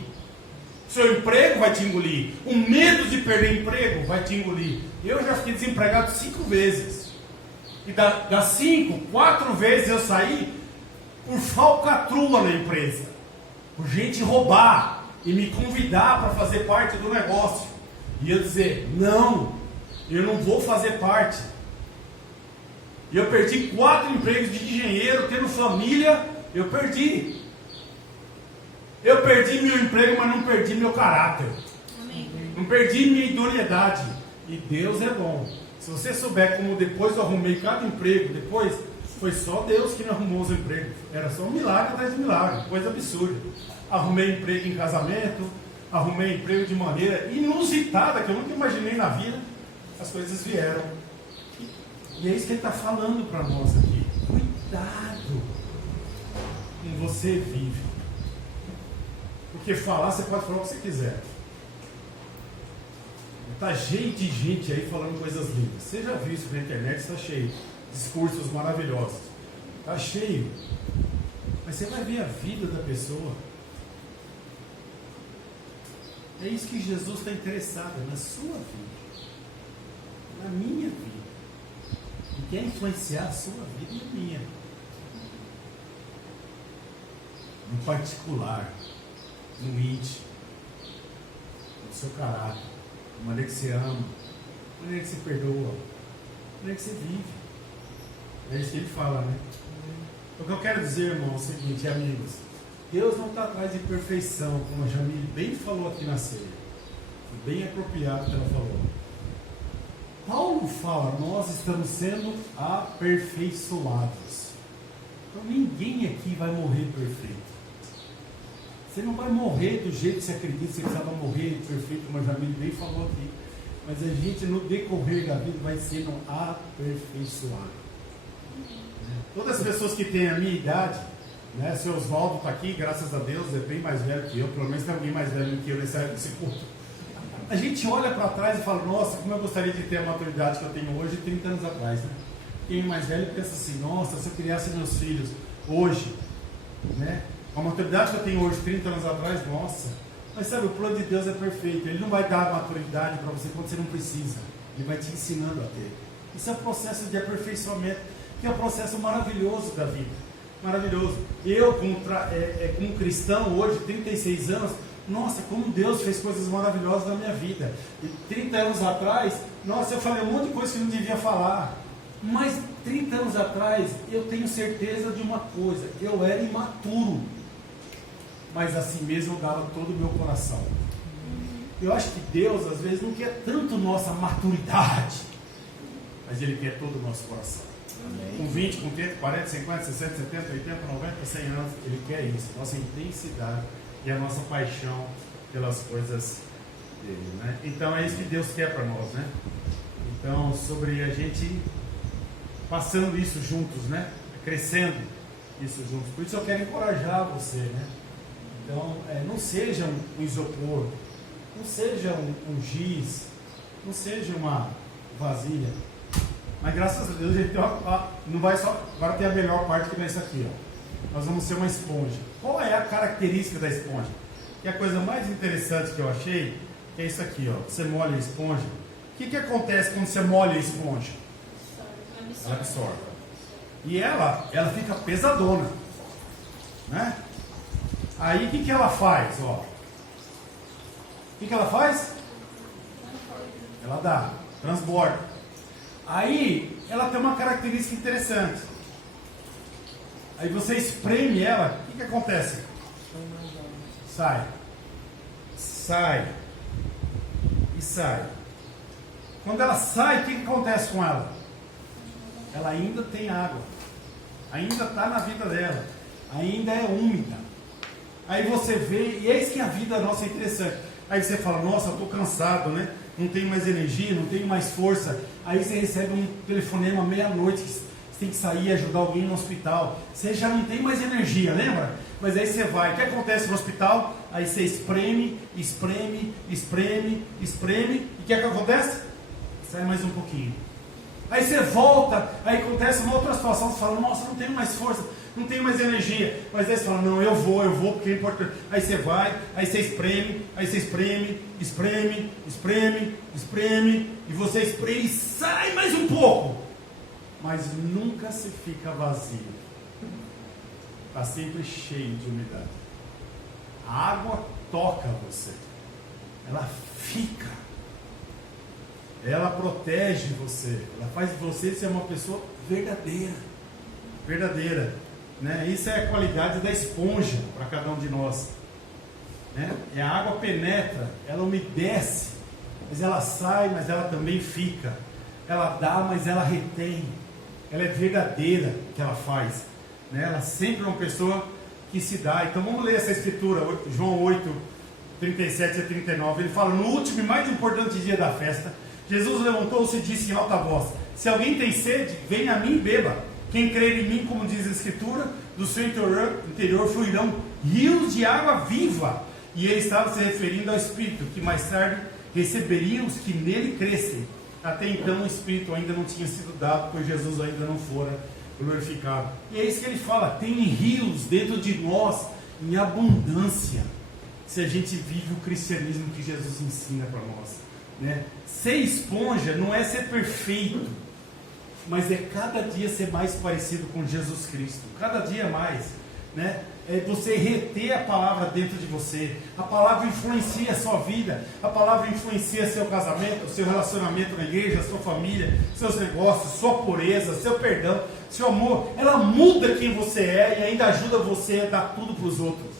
Seu emprego vai te engolir. O medo de perder emprego vai te engolir. Eu já fiquei desempregado 5 vezes. E das 5, 4 vezes eu saí por falcatrua na empresa. Por gente roubar e me convidar para fazer parte do negócio. E eu dizer, não, eu não vou fazer parte. E eu perdi 4 empregos de engenheiro, tendo família, eu perdi. Eu perdi meu emprego, mas não perdi meu caráter. Amém. Não perdi minha idoneidade. E Deus é bom. Se você souber como depois eu arrumei cada emprego, depois foi só Deus que me arrumou os empregos. Era só um milagre atrás de milagre, coisa absurda. Arrumei emprego em casamento, arrumei emprego de maneira inusitada, que eu nunca imaginei na vida. As coisas vieram. E é isso que ele está falando para nós aqui. Cuidado com você vive. Porque falar, você pode falar o que você quiser. Está cheio de gente aí falando coisas lindas. Você já viu isso na internet, está cheio. Discursos maravilhosos. Está cheio. Mas você vai ver a vida da pessoa. É isso que Jesus está interessado, na sua vida. Na minha vida. E quer influenciar a sua vida e a minha. No particular. No íntimo. No seu caráter. Na maneira que você ama. Na maneira que você perdoa. Na maneira que você vive. É isso que ele fala, né? O que eu quero dizer, irmão, é o seguinte, amigos. Deus não está atrás de perfeição, como a Jamile bem falou aqui na ceia. Foi bem apropriado o que ela falou. Paulo fala, nós estamos sendo aperfeiçoados. Então ninguém aqui vai morrer perfeito. Você não vai morrer do jeito que você acredita que você precisava morrer perfeito, como a Jamile bem falou aqui. Mas a gente, no decorrer da vida, vai sendo aperfeiçoado. Todas as pessoas que têm a minha idade, né, seu Oswaldo está aqui, graças a Deus, é bem mais velho que eu, pelo menos tem alguém mais velho que eu nesse culto. A gente olha para trás e fala, nossa, como eu gostaria de ter a maturidade que eu tenho hoje, 30 anos atrás, né? Quem é mais velho pensa assim, nossa, se eu criasse meus filhos hoje, né? Com a maturidade que eu tenho hoje, 30 anos atrás, nossa. Mas sabe, o plano de Deus é perfeito. Ele não vai dar a maturidade para você quando você não precisa. Ele vai te ensinando a ter. Isso é o processo de aperfeiçoamento, que é um processo maravilhoso da vida. Maravilhoso. Eu, como cristão, hoje, 36 anos, nossa, como Deus fez coisas maravilhosas na minha vida. E 30 anos atrás, nossa, eu falei um monte de coisa que não devia falar. Mas 30 anos atrás, eu tenho certeza de uma coisa, eu era imaturo. Mas assim mesmo eu dava todo o meu coração. Eu acho que Deus, às vezes, não quer tanto nossa maturidade, mas Ele quer todo o nosso coração. Amém. Com 20, com 30, 40, 50, 60, 70, 80, 90, 100 anos, Ele quer isso. Nossa intensidade e a nossa paixão pelas coisas dele, né? Então é isso que Deus quer para nós, né? Então, sobre a gente passando isso juntos, né? Crescendo isso juntos. Por isso eu quero encorajar você, né? Então, não seja um isopor, não seja um giz, não seja uma vasilha. Mas graças a Deus a gente tem não vai só. Agora tem a melhor parte que é isso aqui, ó. Nós vamos ser uma esponja. Qual é a característica da esponja? E a coisa mais interessante que eu achei é isso aqui, ó. Você molha a esponja. O que acontece quando você molha a esponja? Ela absorve. E ela fica pesadona, né? Aí o que ela faz, ó? O que ela faz? Ela dá, transborda. Aí ela tem uma característica interessante. Aí você espreme ela, o que acontece? Sai. Sai. E sai. Quando ela sai, o que acontece com ela? Ela ainda tem água. Ainda está na vida dela. Ainda é úmida. Aí você vê, e eis que a vida nossa é interessante. Aí você fala, nossa, eu estou cansado, né? Não tenho mais energia, não tenho mais força. Aí você recebe um telefonema meia-noite, que você tem que sair e ajudar alguém no hospital. Você já não tem mais energia, lembra? Mas aí você vai. O que acontece no hospital? Aí você espreme, espreme, espreme, espreme. E o que acontece? Sai mais um pouquinho. Aí você volta, aí acontece uma outra situação, você fala, nossa, não tenho mais força, não tenho mais energia. Mas aí você fala, não, eu vou, porque é importante. Aí você vai, aí você espreme, espreme, e você espreme e sai mais um pouco. Mas nunca se fica vazio. Está sempre cheio de umidade. A água toca você. Ela fica. Ela protege você. Ela faz você ser uma pessoa verdadeira. Verdadeira. Né? Isso é a qualidade da esponja para cada um de nós. Né? E a água penetra, ela umedece, mas ela sai, mas ela também fica. Ela dá, mas ela retém. Ela é verdadeira que ela faz. Né? Ela sempre é uma pessoa que se dá. Então vamos ler essa escritura, João 8, 37 a 39. Ele fala, no último e mais importante dia da festa, Jesus levantou-se e disse em alta voz, se alguém tem sede, venha a mim e beba. Quem crer em mim, como diz a escritura, do seu interior fluirão rios de água viva. E ele estava se referindo ao Espírito, que mais tarde receberiam os que nele crescem. Até então o Espírito ainda não tinha sido dado, pois Jesus ainda não fora glorificado. E é isso que ele fala, tem rios dentro de nós em abundância, se a gente vive o cristianismo que Jesus ensina para nós. Né? Ser esponja não é ser perfeito, mas é cada dia ser mais parecido com Jesus Cristo, cada dia mais, né? É você reter a palavra dentro de você. A palavra influencia a sua vida, a palavra influencia seu casamento, seu relacionamento na igreja, sua família, seus negócios, sua pureza, seu perdão, seu amor. Ela muda quem você é e ainda ajuda você a dar tudo para os outros.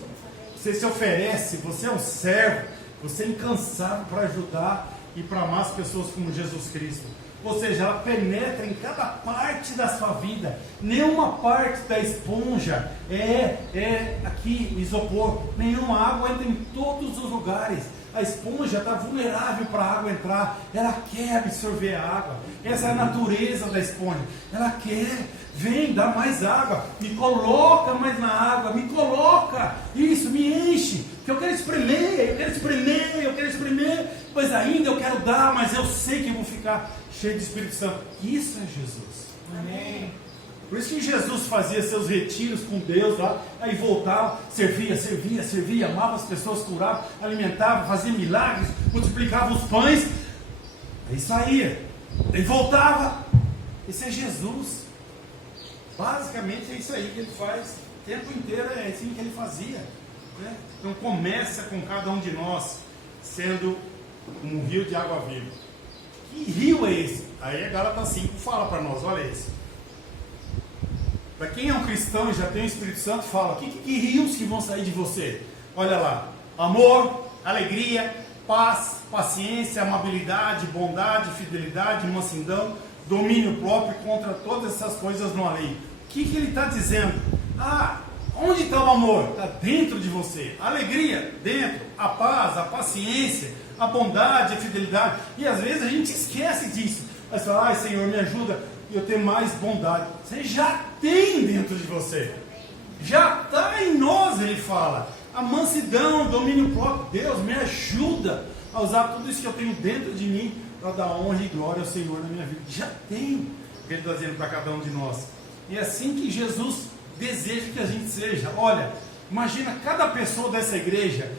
Você se oferece, você é um servo, você é incansável para ajudar e para amar as pessoas como Jesus Cristo. Ou seja, ela penetra em cada parte da sua vida. Nenhuma parte da esponja é aqui isopor. Nenhuma água entra em todos os lugares. A esponja está vulnerável para a água entrar. Ela quer absorver a água. Essa é a natureza da esponja. Ela quer, vem, dá mais água. Me coloca mais na água. Me coloca. Isso, me enche. Que eu quero espremer, mas ainda eu quero dar, mas eu sei que eu vou ficar cheio de Espírito Santo. Isso é Jesus. Amém. Por isso que Jesus fazia seus retiros com Deus lá, aí voltava, servia, amava as pessoas, curava, alimentava, fazia milagres, multiplicava os pães, aí saía, aí voltava. Esse é Jesus. Basicamente é isso aí que ele faz. O tempo inteiro é assim que ele fazia. Né? Então começa com cada um de nós sendo um rio de água viva. Que rio é esse? Aí a Gálatas 5 fala para nós, olha esse. Para quem é um cristão e já tem o Espírito Santo, fala, que rios que vão sair de você? Olha lá, amor, alegria, paz, paciência, amabilidade, bondade, fidelidade, mansidão, domínio próprio, contra todas essas coisas não há lei. O que ele está dizendo? Onde está o amor? Está dentro de você. A alegria, dentro. A paz, a paciência, a bondade, a fidelidade. E às vezes a gente esquece disso. Mas fala, Senhor, me ajuda eu ter mais bondade. Você já tem dentro de você. Já está em nós, ele fala. A mansidão, o domínio próprio. Deus me ajuda a usar tudo isso que eu tenho dentro de mim para dar honra e glória ao Senhor na minha vida. Já tem o que ele está dizendo para cada um de nós. E é assim que Jesus deseja que a gente seja. Olha, imagina cada pessoa dessa igreja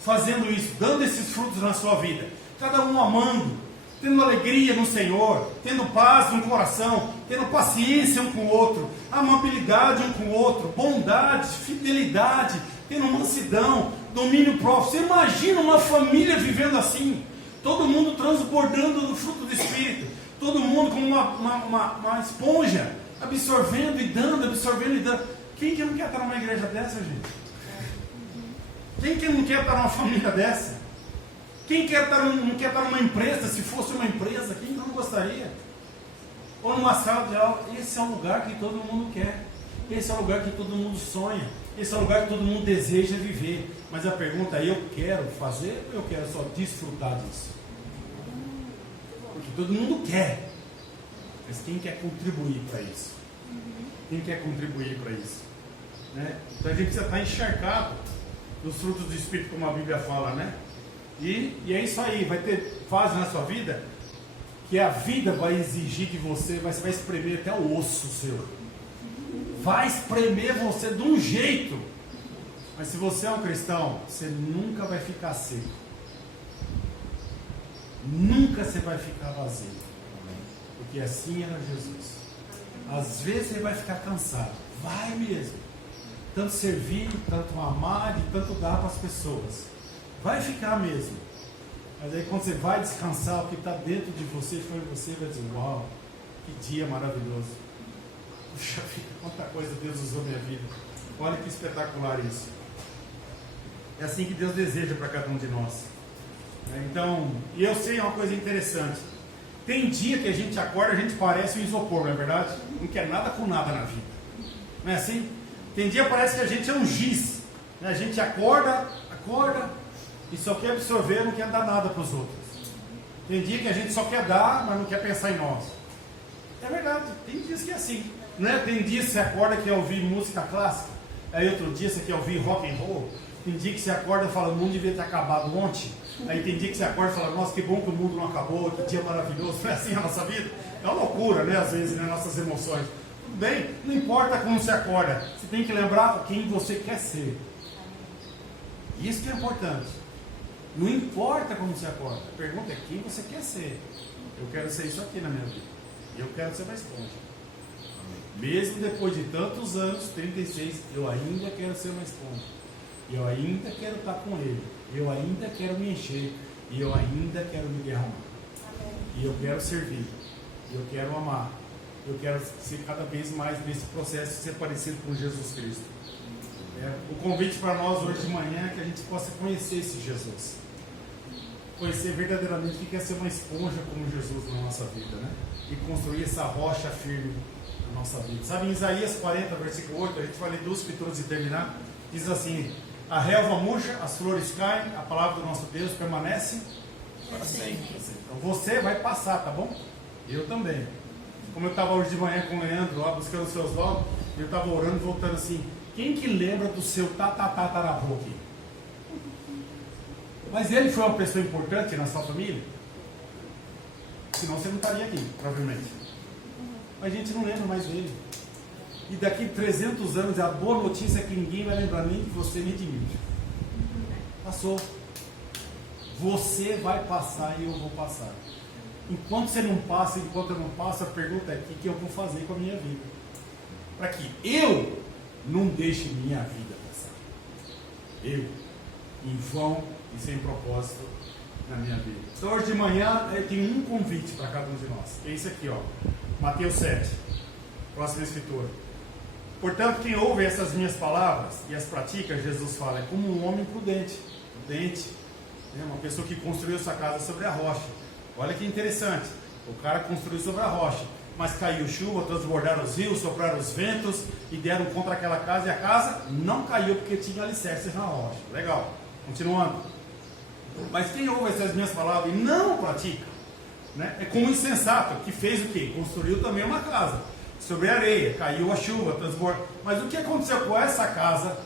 fazendo isso, dando esses frutos na sua vida. Cada um amando, tendo alegria no Senhor, tendo paz no coração, tendo paciência um com o outro, amabilidade um com o outro, bondade, fidelidade, tendo mansidão, domínio próprio. Você imagina uma família vivendo assim, todo mundo transbordando do fruto do Espírito, todo mundo como uma esponja, absorvendo e dando, absorvendo e dando. Quem que não quer estar numa igreja dessa, gente? Quem que não quer estar numa família dessa? Quem não quer estar numa empresa, se fosse uma empresa, quem não gostaria? Ou numa sala de aula. Esse é um lugar que todo mundo quer. Esse é o lugar que todo mundo sonha. Esse é o lugar que todo mundo deseja viver. Mas a pergunta é, eu quero fazer ou eu quero só desfrutar disso? Porque todo mundo quer. Mas quem quer contribuir para isso? Quem quer contribuir para isso? Né? Então a gente precisa estar encharcado dos frutos do Espírito, como a Bíblia fala, né? E é isso aí, vai ter fase na sua vida que a vida vai exigir de você, você vai espremer até o osso seu. Vai espremer você de um jeito. Mas se você é um cristão, você nunca vai ficar seco. Nunca você vai ficar vazio. Porque assim era Jesus. Às vezes você vai ficar cansado. Vai mesmo. Tanto servir, tanto amar e tanto dar para as pessoas. Vai ficar mesmo. Mas aí quando você vai descansar, o que está dentro de você foi você, vai dizer, uau, que dia maravilhoso. Puxa vida, quanta coisa Deus usou na minha vida. Olha que espetacular isso. É assim que Deus deseja para cada um de nós. Então, e eu sei uma coisa interessante. Tem dia que a gente acorda, a gente parece um isopor, não é verdade? Não quer nada com nada na vida. Não é assim? Tem dia que parece que a gente é um giz. A gente acorda e só quer absorver, não quer dar nada para os outros. Tem dia que a gente só quer dar, mas não quer pensar em nós. É verdade, tem dias que é assim. Né? Tem dias que você acorda e quer ouvir música clássica. Aí outro dia você quer ouvir rock and roll. Tem dia que você acorda e fala, o mundo devia ter acabado ontem. Aí tem dia que você acorda e fala, nossa, que bom que o mundo não acabou, que dia maravilhoso. Não é assim a nossa vida? É uma loucura, né? Às vezes, né? Nossas emoções. Tudo bem, não importa como você acorda. Você tem que lembrar quem você quer ser. Isso que é importante. Não importa como você acorda. A pergunta é quem você quer ser. Eu quero ser isso aqui na minha vida. E eu quero ser uma esponja. Mesmo depois de tantos anos, 36, eu ainda quero ser uma esponja. E eu ainda quero estar com Ele. E eu ainda quero me encher. E eu ainda quero me derramar. E eu quero servir. E eu quero amar. Eu quero ser cada vez mais nesse processo de ser parecido com Jesus Cristo. O convite para nós hoje de manhã é que a gente possa conhecer esse Jesus. Conhecer verdadeiramente o que é ser uma esponja como Jesus na nossa vida, né? E construir essa rocha firme na nossa vida. Sabe, em Isaías 40, versículo 8, a gente vai ler duas escrituras e terminar. Diz assim, a relva murcha, as flores caem, a palavra do nosso Deus permanece para sempre. Então você vai passar, tá bom? Eu também. Como eu estava hoje de manhã com o Leandro, lá buscando os seus logo, eu estava orando, voltando assim, quem que lembra do seu tataravô aqui? Mas ele foi uma pessoa importante na sua família? Senão você não estaria aqui, provavelmente. Mas a gente não lembra mais dele. E daqui 300 anos, a boa notícia é que ninguém vai lembrar nem de você nem de mim. Passou. Você vai passar e eu vou passar. Enquanto você não passa, enquanto eu não passo, a pergunta é o que eu vou fazer com a minha vida? Para que eu não deixe minha vida passar. Eu, em vão e sem propósito na minha vida. Então hoje de manhã eu tenho um convite para cada um de nós. É isso aqui, ó. Mateus 7. Próxima escritura. Portanto, quem ouve essas minhas palavras e as pratica, Jesus fala, é como um homem prudente. Prudente. Uma pessoa que construiu sua casa sobre a rocha. Olha que interessante. O cara construiu sobre a rocha. Mas caiu chuva, transbordaram os rios, sopraram os ventos e deram contra aquela casa. E a casa não caiu porque tinha alicerces na rocha. Legal. Continuando. Mas quem ouve essas minhas palavras e não pratica, né? É como um insensato que fez o quê? Construiu também uma casa sobre a areia, caiu a chuva, Mas o que aconteceu com essa casa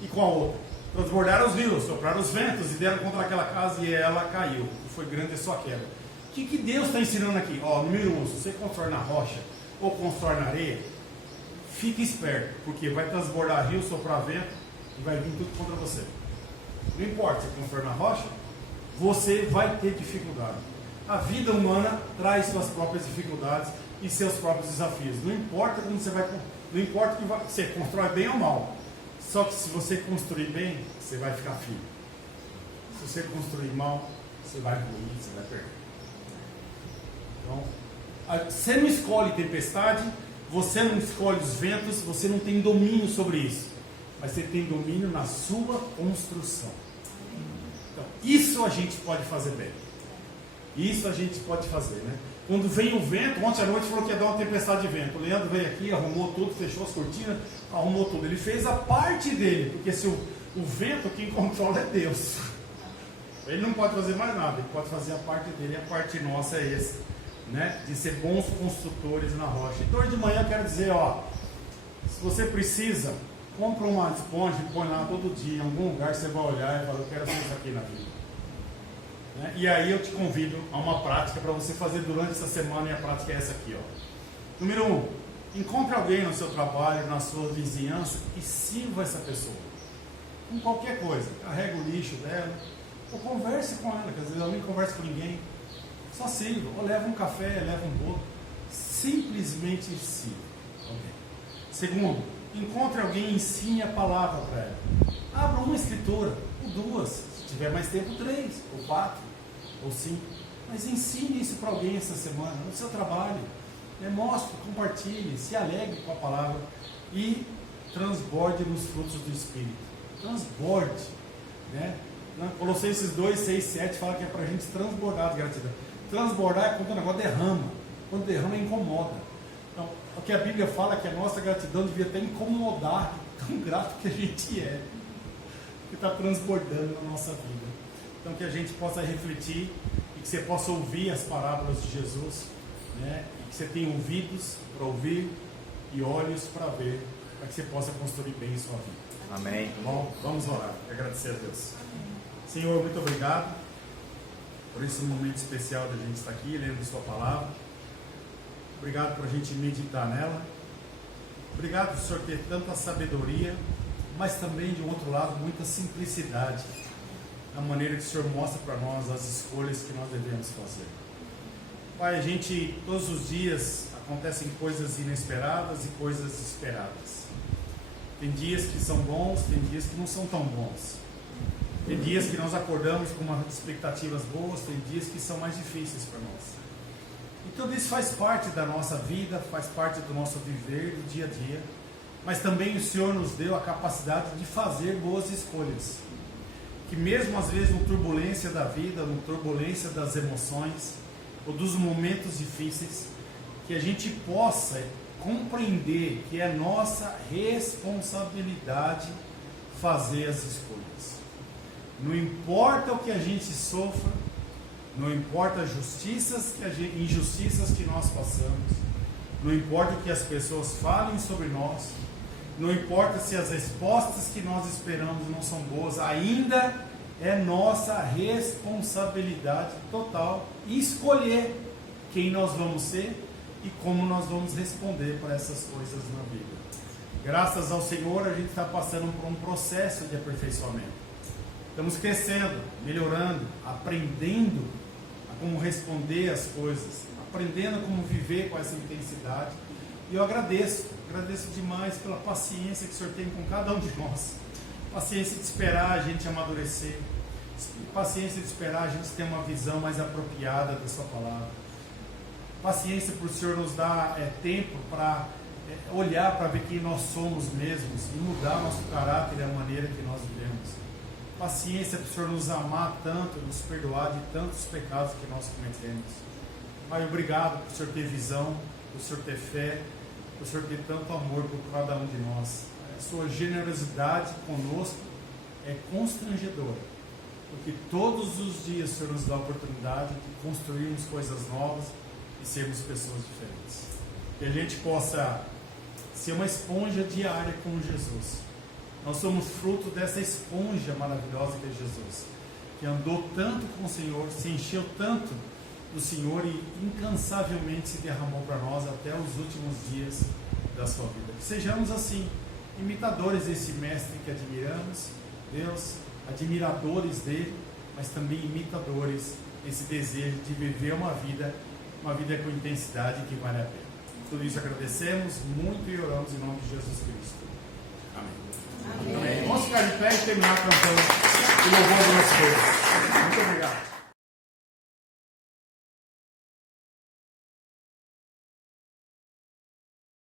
e com a outra? Transbordaram os rios, sopraram os ventos e deram contra aquela casa e ela caiu. E foi grande a sua queda. O que Deus está ensinando aqui? Número 1, se você constrói na rocha ou constrói na areia, fique esperto, porque vai transbordar rio, soprar vento e vai vir tudo contra você. Não importa se constrói na rocha, você vai ter dificuldade. A vida humana traz suas próprias dificuldades e seus próprios desafios. Não importa como você vai, não importa que você constrói bem ou mal. Só que se você construir bem, você vai ficar firme. Se você construir mal, você vai ruir, você vai perder. Então, você não escolhe tempestade, você não escolhe os ventos, você não tem domínio sobre isso. Mas você tem domínio na sua construção. Então, isso a gente pode fazer bem. Isso a gente pode fazer, né? Quando vem o vento, ontem à noite falou que ia dar uma tempestade de vento. O Leandro veio aqui, arrumou tudo, fechou as cortinas, arrumou tudo. Ele fez a parte dele, porque se o vento, quem controla é Deus. Ele não pode fazer mais nada, ele pode fazer a parte dele, e a parte nossa é essa, né? De ser bons construtores na rocha. Então hoje de manhã eu quero dizer, se você precisa, compra uma esponja e põe lá todo dia, em algum lugar você vai olhar e fala, eu quero fazer isso aqui na vida. Né? E aí eu te convido a uma prática para você fazer durante essa semana, e a prática é essa aqui. Número 1, encontre alguém no seu trabalho, na sua vizinhança e sirva essa pessoa. Com qualquer coisa, carrega o lixo dela, ou converse com ela, que às vezes ela nem conversa com ninguém. Só sirva, ou leva um café, leva um bolo. Simplesmente sirva. Segundo, encontre alguém e ensine a palavra para ela. Abra uma escritura, ou 2, se tiver mais tempo 3, ou 4, ou 5. Mas ensine isso para alguém essa semana, no seu trabalho. Mostre, compartilhe, se alegre com a palavra e transborde nos frutos do Espírito. Transborde, né? Colossenses 2, 6, 7 fala que é para a gente transbordar de gratidão. Transbordar é quando o negócio derrama. Quando derrama, incomoda. Então, o que a Bíblia fala é que a nossa gratidão devia até incomodar, tão grato que a gente é, que está transbordando na nossa vida. Então, que a gente possa refletir e que você possa ouvir as parábolas de Jesus, né? E que você tenha ouvidos para ouvir e olhos para ver, para que você possa construir bem a sua vida. Amém. Tá bom? Vamos orar e agradecer a Deus. Senhor, muito obrigado por esse momento especial da gente estar aqui, lendo a sua palavra. Obrigado por a gente meditar nela. Obrigado por o Senhor ter tanta sabedoria, mas também, de um outro lado, muita simplicidade na maneira que o Senhor mostra para nós as escolhas que nós devemos fazer. Pai, a gente, todos os dias, acontecem coisas inesperadas e coisas esperadas. Tem dias que são bons, tem dias que não são tão bons. Tem dias que nós acordamos com umas expectativas boas, tem dias que são mais difíceis para nós. E tudo isso faz parte da nossa vida, faz parte do nosso viver, do dia a dia. Mas também o Senhor nos deu a capacidade de fazer boas escolhas. Que mesmo às vezes na turbulência da vida, na turbulência das emoções, ou dos momentos difíceis, que a gente possa compreender que é nossa responsabilidade fazer as escolhas. Não importa o que a gente sofra, não importa as injustiças que nós passamos, não importa o que as pessoas falem sobre nós, não importa se as respostas que nós esperamos não são boas, ainda é nossa responsabilidade total escolher quem nós vamos ser e como nós vamos responder para essas coisas na vida. Graças ao Senhor, a gente está passando por um processo de aperfeiçoamento. Estamos crescendo, melhorando, aprendendo a como responder as coisas, aprendendo a como viver com essa intensidade. E eu agradeço demais pela paciência que o Senhor tem com cada um de nós. Paciência de esperar a gente amadurecer, paciência de esperar a gente ter uma visão mais apropriada da sua palavra. Paciência por o Senhor nos dar tempo para olhar para ver quem nós somos mesmos e mudar nosso caráter e a maneira que nós vivemos. Paciência para o Senhor nos amar tanto, nos perdoar de tantos pecados que nós cometemos. Pai, obrigado por o Senhor ter visão, por o Senhor ter fé, por o Senhor ter tanto amor por cada um de nós. A sua generosidade conosco é constrangedora, porque todos os dias o Senhor nos dá a oportunidade de construirmos coisas novas e sermos pessoas diferentes. Que a gente possa ser uma esponja diária com Jesus. Nós somos fruto dessa esponja maravilhosa que é Jesus, que andou tanto com o Senhor, se encheu tanto do Senhor e incansavelmente se derramou para nós até os últimos dias da sua vida. Que sejamos assim, imitadores desse mestre que admiramos, Deus, admiradores dele, mas também imitadores desse desejo de viver uma vida com intensidade que vale a pena. Tudo isso agradecemos muito e oramos em nome de Jesus Cristo. Amém. Amém. Vamos ficar de pé e terminar cantando o louvor do nosso Deus. Muito obrigado.